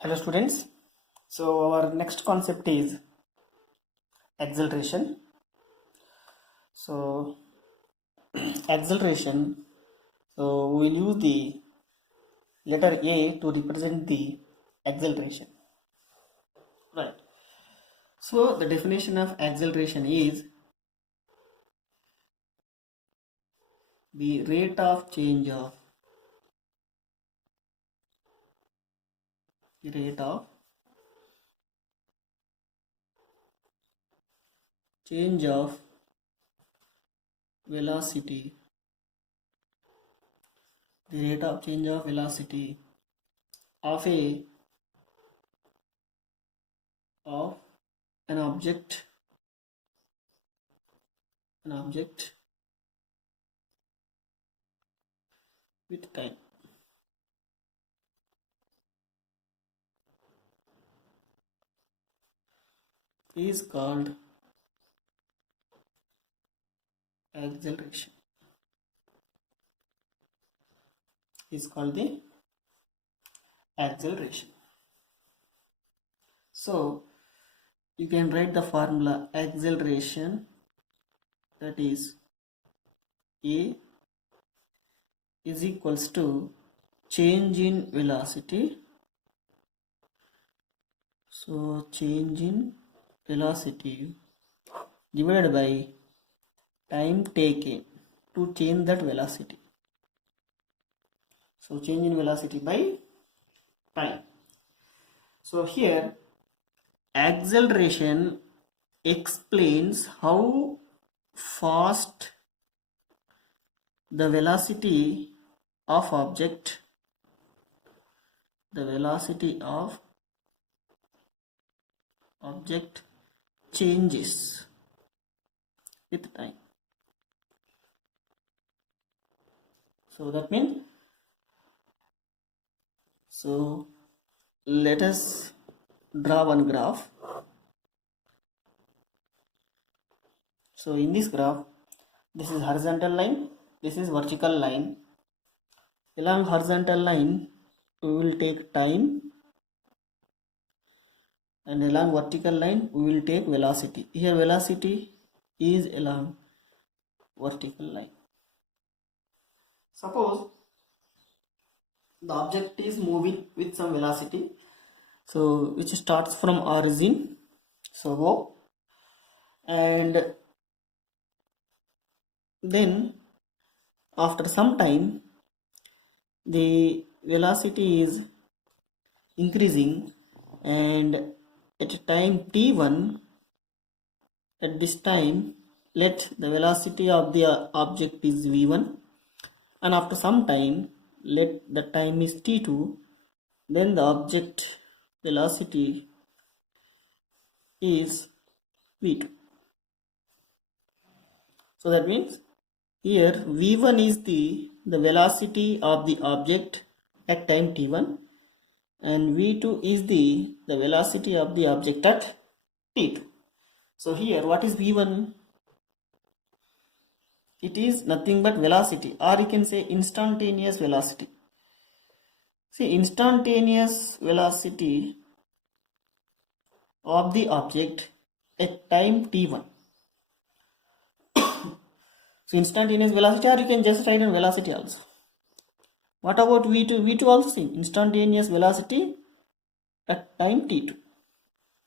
Hello students. So our next concept is acceleration. So acceleration. So we will use the letter A to represent the acceleration. Right. So the definition of acceleration is the rate of change of velocity, the rate of change of velocity of an object with time. Is called acceleration. Is called the acceleration. So you can write the formula acceleration, that is A is equals to change in velocity. So change in velocity divided by time taken to change that velocity. So change in velocity by time. So here acceleration explains how fast the velocity of object changes with time. So that means, so let us draw one graph. So in this graph, this is horizontal line, this is vertical line. Along horizontal line we will take time, and along vertical line we will take velocity. Here velocity is along vertical line. Suppose the object is moving with some velocity, so which starts from origin, so O, and then after some time the velocity is increasing, and at time t1, at this time let the velocity of the object is v1, and after some time let the time is t2, then the object velocity is v2. So that means here v1 is the velocity of the object at time t1, and v2 is the velocity of the object at t2. So here what is v1? It is nothing but velocity, or you can say instantaneous velocity. See, instantaneous velocity of the object at time t1. So instantaneous velocity, or you can just write in velocity also. What about v2? v2 also same, instantaneous velocity at time t2.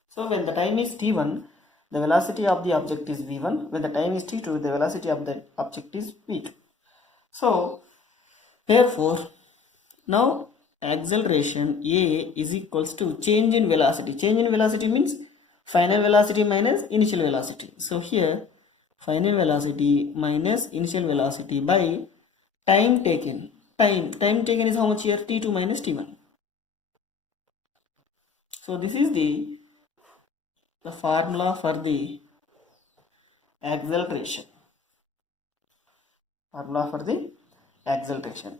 So when the time is t1, the velocity of the object is v1. When the time is t2, the velocity of the object is v2. So therefore now acceleration A is equals to change in velocity. Change in velocity means final velocity minus initial velocity. So here final velocity minus initial velocity by time taken. Time taken is how much here? t2 minus t1. So this is the formula for the acceleration.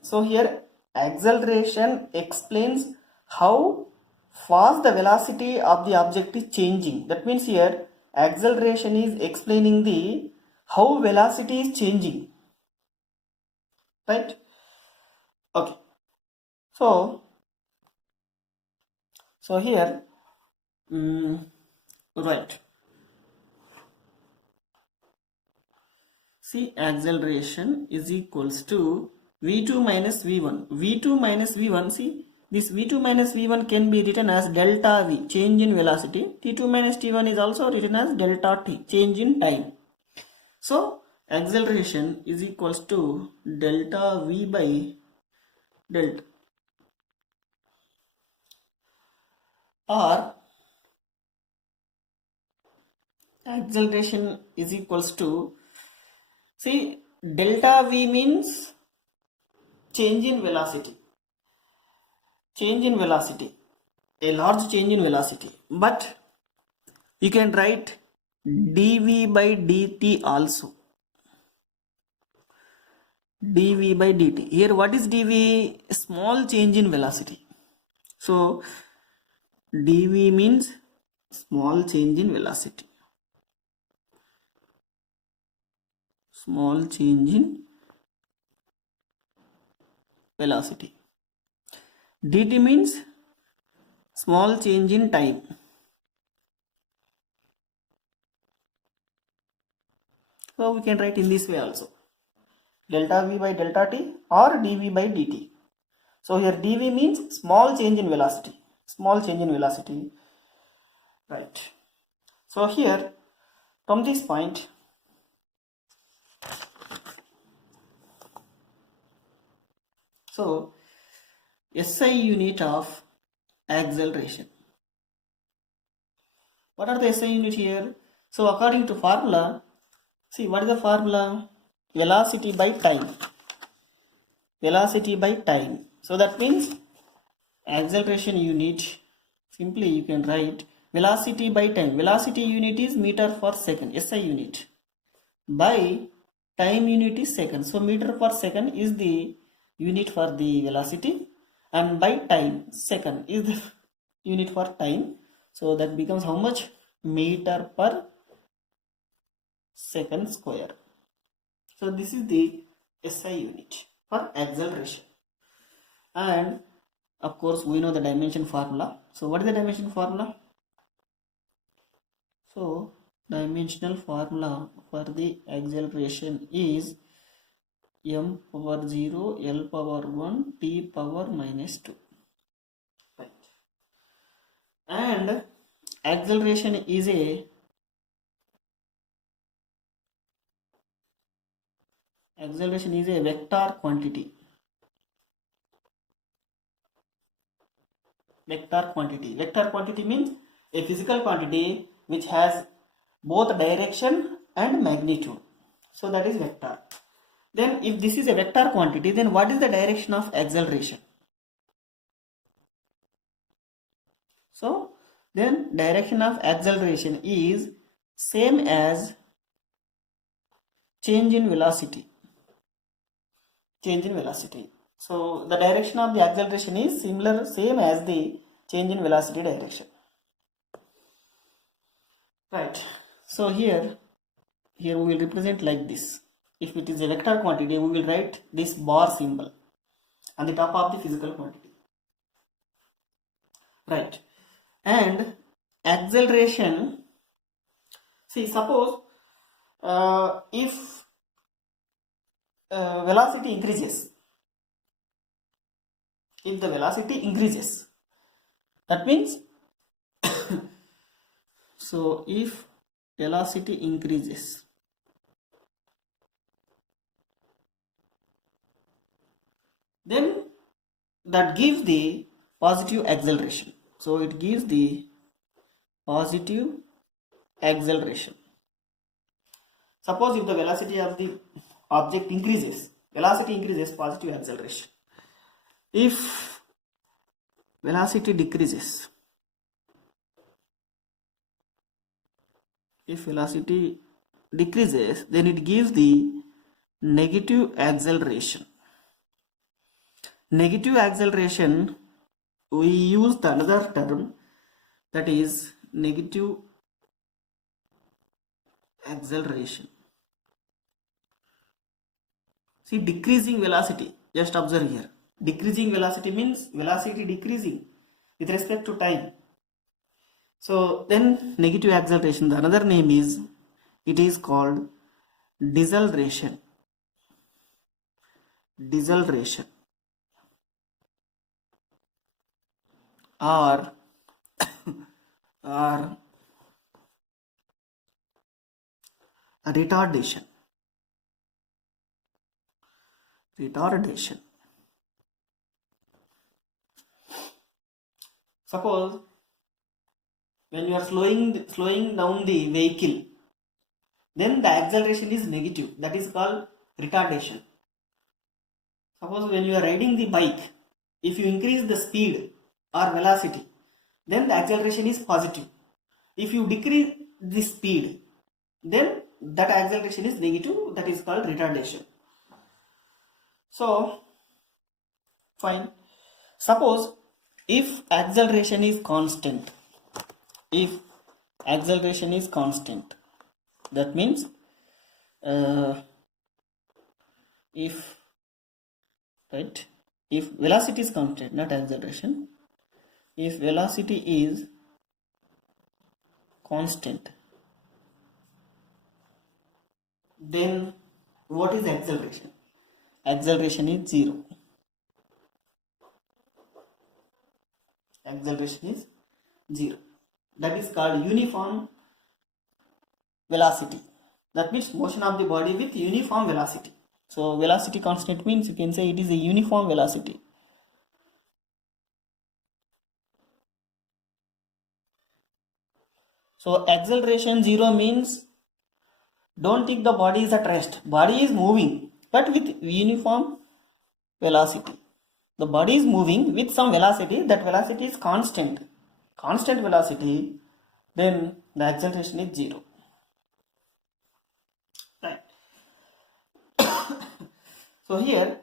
So here acceleration explains how fast the velocity of the object is changing. That means here acceleration is explaining the how velocity is changing, right? Okay, so So here, right. See, acceleration is equals to v2 minus v1. v2 minus v1, see, this v2 minus v1 can be written as delta v, change in velocity. t2 minus t1 is also written as delta t, change in time. So, acceleration is equals to delta v by delta, or acceleration is equals to, see, delta v means change in velocity, a large change in velocity, but you can write dv by dt also, dv by dt. Here what is dv? Small change in velocity. So dv means small change in velocity, small change in velocity. dt means small change in time. So we can write in this way also, delta v by delta t or dv by dt. So here dv means small change in velocity, right. So here from this point, so SI unit of acceleration. What are the SI unit here? So according to formula, see, what is the formula? Velocity by time. Velocity by time. So that means acceleration unit, simply you can write velocity by time. Velocity unit is meter per second, SI unit. By time unit is second. So meter per second is the unit for the velocity, and by time, second is the unit for time. So that becomes how much? Meter per second square. So this is the SI unit for acceleration. And of course we know the dimension formula. So what is the dimension formula? So dimensional formula for the acceleration is m power 0, L power 1, t power minus 2. Right. And acceleration is a vector quantity. Vector quantity means a physical quantity which has both direction and magnitude. So that is vector. Then if this is a vector quantity, then what is the direction of acceleration? So then direction of acceleration is same as change in velocity. So the direction of the acceleration is same as the change in velocity direction. Right. So here we will represent like this. If it is a vector quantity, we will write this bar symbol on the top of the physical quantity. Right. And acceleration, see, suppose if velocity increases, that means so if velocity increases, then that gives the positive acceleration. So it gives the positive acceleration. Suppose if the velocity of the object increases, positive acceleration. If velocity decreases, then it gives the negative acceleration. Negative acceleration, we use the another term, that is negative acceleration. See, decreasing velocity, just observe here. Decreasing velocity means velocity decreasing. with respect to time. So then negative acceleration, the another name is, it is called deceleration. Deceleration or or retardation. Retardation. Suppose when you are slowing down the vehicle, then the acceleration is negative. That is called retardation. Suppose when you are riding the bike, if you increase the speed or velocity, then the acceleration is positive. If you decrease the speed, then that acceleration is negative. That is called retardation. So fine. Suppose if acceleration is constant, if acceleration is constant, that means if velocity is constant, not acceleration, if velocity is constant, then what is acceleration? Acceleration is 0. Acceleration is 0. That is called uniform velocity. That means motion of the body with uniform velocity. So velocity constant means you can say it is a uniform velocity. So acceleration 0 means, don't think the body is at rest. Body is moving, but with uniform velocity. The body is moving with some velocity. That velocity is constant. Constant velocity. Then the acceleration is 0. Right. So here,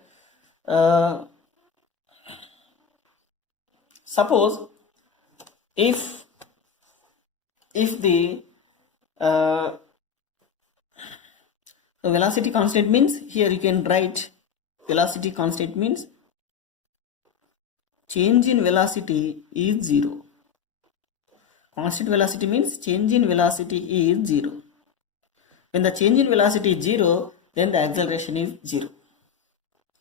suppose if the velocity constant means, here you can write velocity constant means change in velocity is 0. Constant velocity means change in velocity is 0. When the change in velocity is 0, then the acceleration is 0.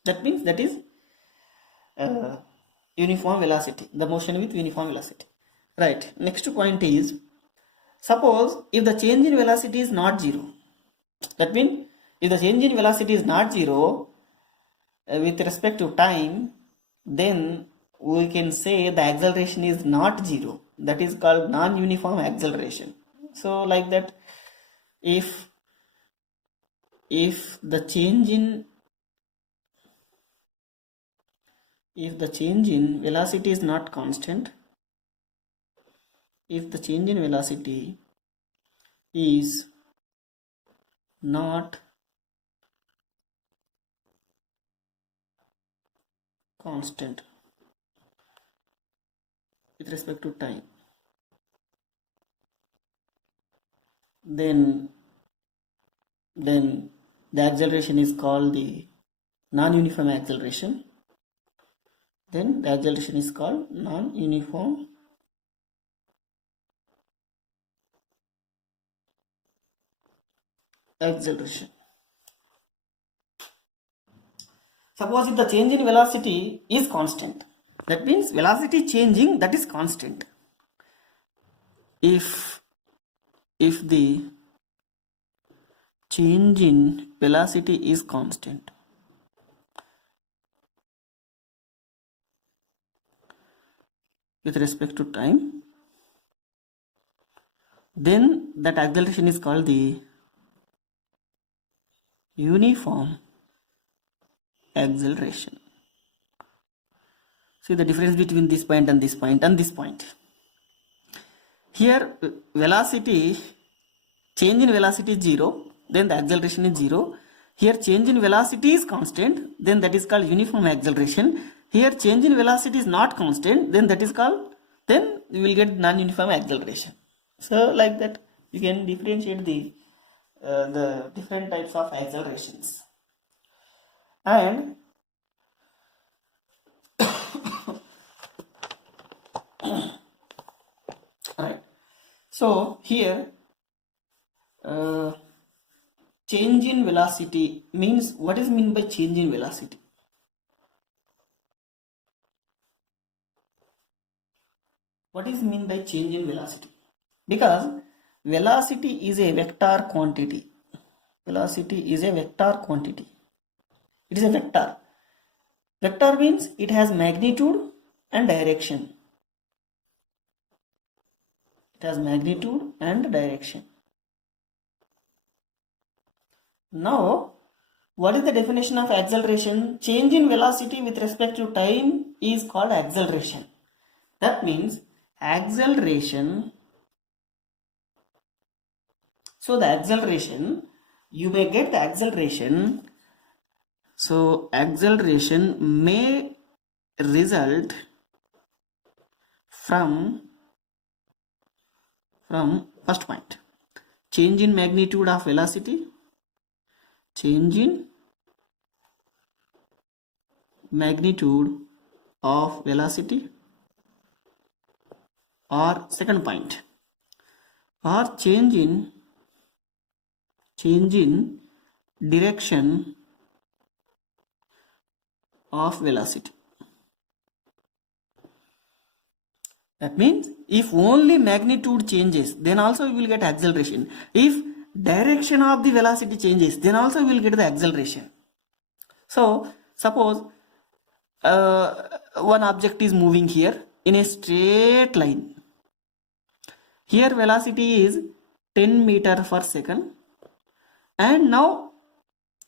That means that is uniform velocity, the motion with uniform velocity. Right. Next point is, suppose if the change in velocity is not 0, that means if the change in velocity is not 0 with respect to time, then we can say the acceleration is not 0. That is called non-uniform acceleration. So like that, if the change in velocity is not constant, if the change in velocity is not constant with respect to time, then the acceleration is called the non-uniform acceleration. Then the acceleration is called non-uniform acceleration. Suppose if the change in velocity is constant, that means velocity changing, that is constant. If the change in velocity is constant, with respect to time, then that acceleration is called the uniform acceleration. See the difference between this point and this point and this point. Here velocity, change in velocity is 0, then the acceleration is 0. Here change in velocity is constant, then that is called uniform acceleration. Here change in velocity is not constant, then that is called, then you will get non-uniform acceleration. So like that you can differentiate the different types of accelerations. And So here change in velocity means, what is meant by change in velocity? What is mean by change in velocity? Because velocity is a vector quantity. Velocity is a vector quantity. It is a vector. Vector means it has magnitude and direction. It has magnitude and direction. Now, what is the definition of acceleration? Change in velocity with respect to time is called acceleration. That means acceleration. So the acceleration, you may get the acceleration. So acceleration may result from first point, change in magnitude of velocity, change in magnitude of velocity, or second point, or change in direction of velocity. That means if only magnitude changes, then also we will get acceleration. If direction of the velocity changes, then also we will get the acceleration. So suppose one object is moving here in a straight line. Here velocity is 10 meter per second, and now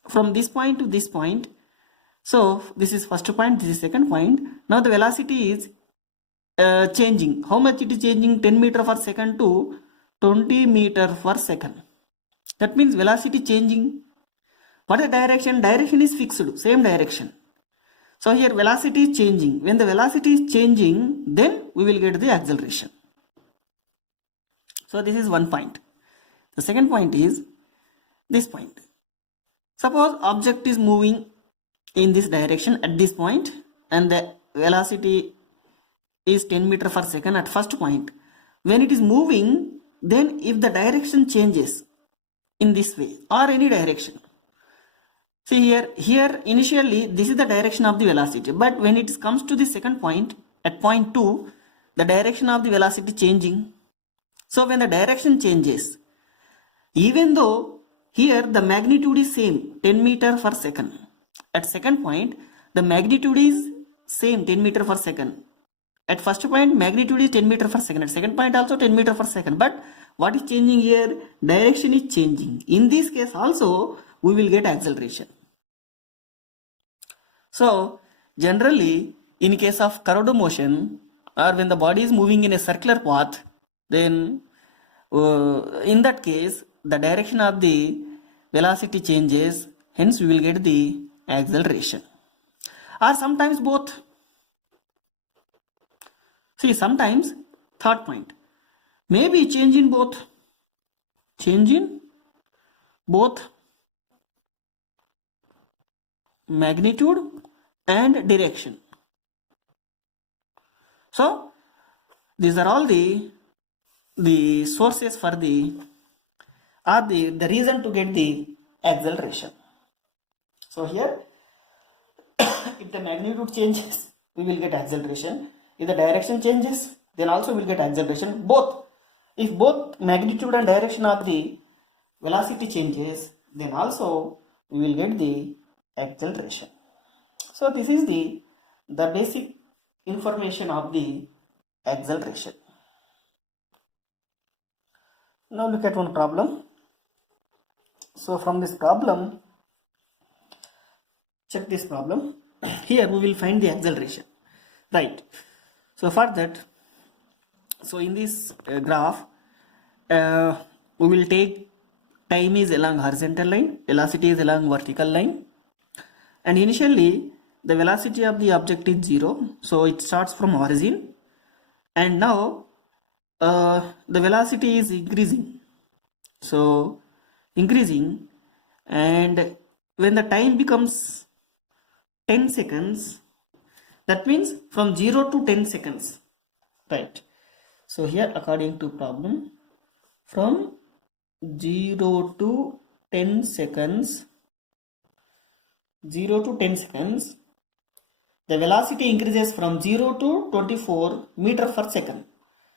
from this point to this point, so this is first point, this is second point. Now the velocity is changing. How much it is changing? 10 meter per second to 20 meter per second. That means velocity changing. What is direction? Direction is fixed, same direction. So here velocity is changing. When the velocity is changing, then we will get the acceleration. So this is one point. The second point is this point. Suppose object is moving in this direction at this point, and the velocity is 10 meter per second at first point. When it is moving, then if the direction changes in this way or any direction, see here initially this is the direction of the velocity, but when it comes to the second point at point 2, the direction of the velocity changing. So when the direction changes, even though here the magnitude is same, 10 meter per second, at second point the magnitude is same, 10 meter per second. At first point magnitude is 10 meter per second, at second point also 10 meter per second, but what is changing here? Direction is changing. In this case also we will get acceleration. So generally in case of curved motion, or when the body is moving in a circular path, then in that case the direction of the velocity changes, hence we will get the acceleration. Or sometimes both. See, sometimes third point, maybe change in both magnitude and direction. So these are all the sources for the reason to get the acceleration. So here if the magnitude changes, we will get acceleration. If the direction changes, then also we will get acceleration. Both. If both magnitude and direction of the velocity changes, then also we will get the acceleration. So this is the basic information of the acceleration. Now look at one problem. So from this problem, check this problem. Here we will find the acceleration, right? So for that, so in this graph, we will take time is along horizontal line, velocity is along vertical line, and initially the velocity of the object is 0, so it starts from origin, and now the velocity is increasing, so increasing, and when the time becomes 10 seconds, that means from 0 to 10 seconds, right? So here according to problem, from 0 to 10 seconds, 0 to 10 seconds, the velocity increases from 0 to 24 meter per second.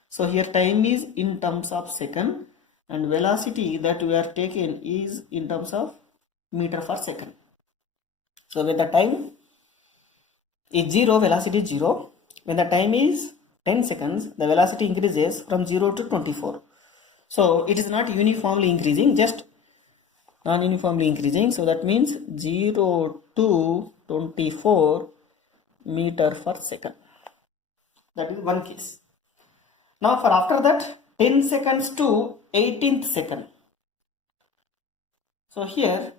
So here time is in terms of second and velocity that we are taken is in terms of meter per second. So when the time is 0, velocity is 0. When the time is 10 seconds, the velocity increases from 0 to 24. So it is not uniformly increasing, just non-uniformly increasing. So that means 0 to 24 meter per second. That is one case. Now for after that 10 seconds to 18th second. So here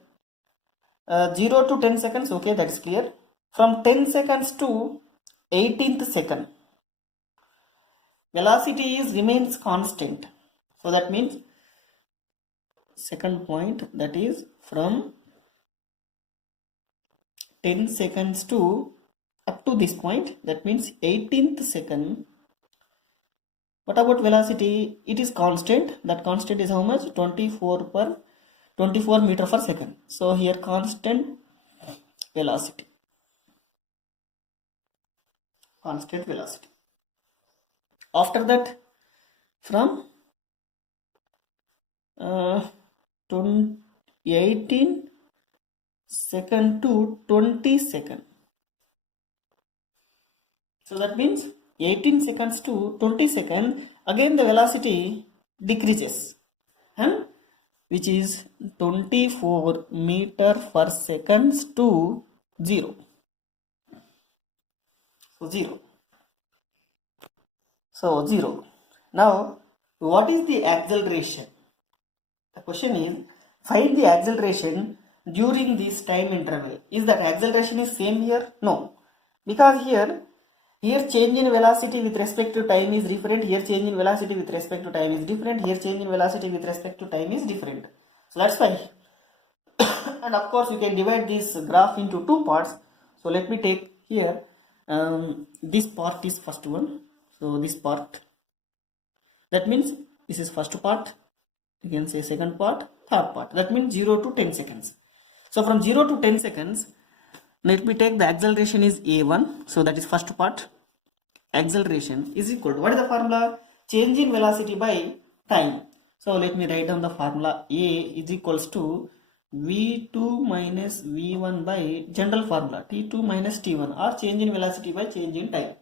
0 to 10 seconds, okay, that is clear. From 10 seconds to 18th second, velocity remains constant. So that means second point, that is from 10 seconds to up to this point, that means 18th second. What about velocity? It is constant. That constant is how much? 24 meter per second. So here constant velocity. Constant velocity. After that, from 18 second to 20 second. So that means 18 seconds to 20 seconds, again the velocity decreases, and which is 24 meter per second to 0. So 0. So 0. Now what is the acceleration? The question is, find the acceleration during this time interval. Is that acceleration is same here? No, because here change in velocity with respect to time is different, here change in velocity with respect to time is different, here change in velocity with respect to time is different. So that's why and of course you can divide this graph into two parts. So let me take here this part is first one. So this part, that means this is first part, you can say second part, third part, that means 0 to 10 seconds. So from 0 to 10 seconds, let me take the acceleration is a1. So that is first part. Acceleration is equal to, what is the formula? Change in velocity by time. So let me write down the formula. A is equals to v2 minus v1 by general formula t2 minus t1, or change in velocity by change in time.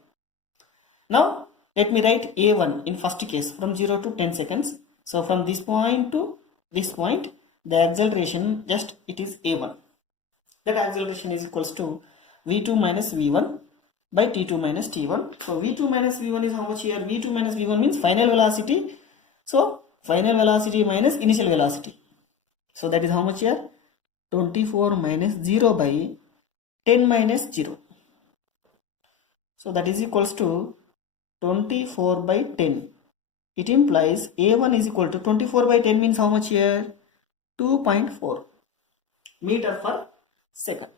Now let me write a1 in first case from 0 to 10 seconds. So from this point to this point, the acceleration just it is a1. That acceleration is equals to v2 minus v1 by t2 minus t1. So v2 minus v1 is how much here? v2 minus v1 means final velocity. So final velocity minus initial velocity. So that is how much here? 24 minus 0 by 10 minus 0. So that is equals to 24 by 10. It implies a1 is equal to 24 by 10 means how much here? 2.4 meter per second.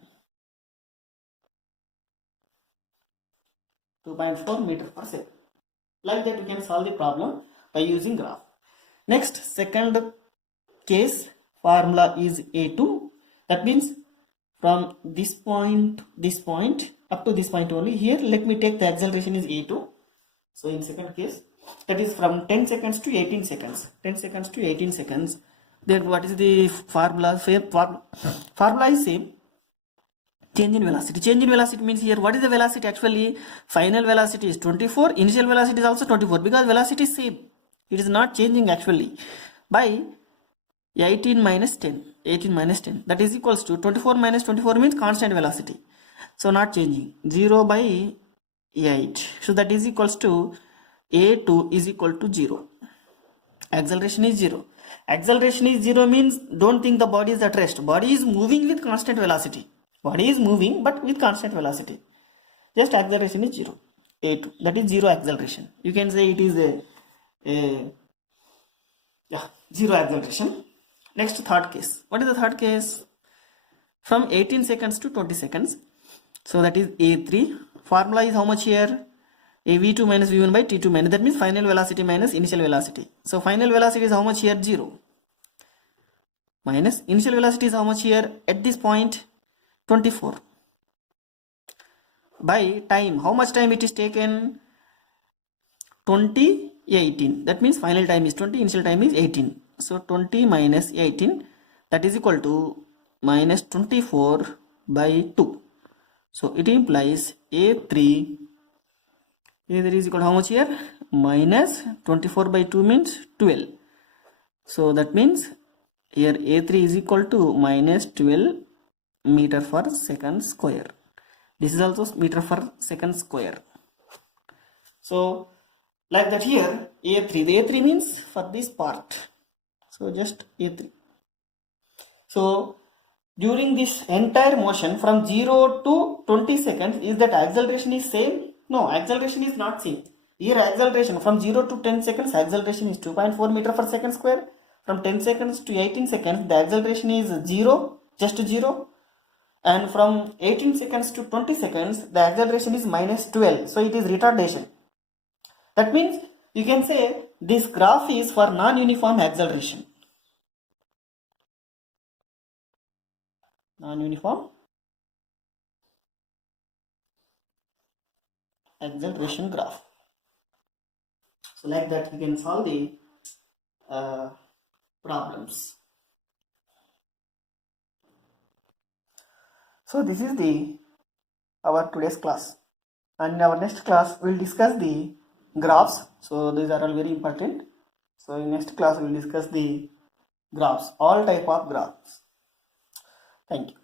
2.4 meter per second. Like that we can solve the problem by using graph. Next, second case, formula is a2. That means from this point up to this point only. Here let me take the acceleration is a2. So in second case, that is from 10 seconds to 18 seconds. 10 seconds to 18 seconds. Then what is the formula? Formula is same. Change in velocity. Change in velocity means here what is the velocity actually? Final velocity is 24. Initial velocity is also 24 because velocity is same. It is not changing actually. By 18 minus 10. 18 minus 10. That is equals to 24 minus 24 means constant velocity. So not changing. 0 by 8. So that is equals to a2 is equal to 0. Acceleration is 0. Acceleration is 0 means don't think the body is at rest. Body is moving with constant velocity. Body is moving but with constant velocity. Just acceleration is 0. A2. That is 0 acceleration. You can say it is a 0 acceleration. Next, third case. What is the third case? From 18 seconds to 20 seconds. So that is a3. Formula is how much here? a v2 minus v1 by t2 minus, that means final velocity minus initial velocity. So final velocity is how much here? 0. Minus initial velocity is how much here? At this point 24. By time, how much time it is taken? 20, 18. That means final time is 20, initial time is 18. So 20 minus 18, that is equal to minus 24 by 2. So it implies A3 is equal to how much here? Minus 24 by 2 means 12. So that means here A3 is equal to minus 12 meter per second square. This is also meter per second square. So like that here A3, the A3 means for this part. So just A3. So during this entire motion from 0 to 20 seconds, is that acceleration is same? No, acceleration is not same. Here acceleration from 0 to 10 seconds, acceleration is 2.4 meter per second square. From 10 seconds to 18 seconds, the acceleration is 0, just 0. And from 18 seconds to 20 seconds, the acceleration is minus 12. So it is retardation. That means you can say this graph is for non-uniform acceleration. Non-uniform acceleration graph. So like that you can solve the problems. So this is our today's class, and in our next class we will discuss the graphs. So these are all very important. So in next class we will discuss the graphs, all type of graphs. Thank you.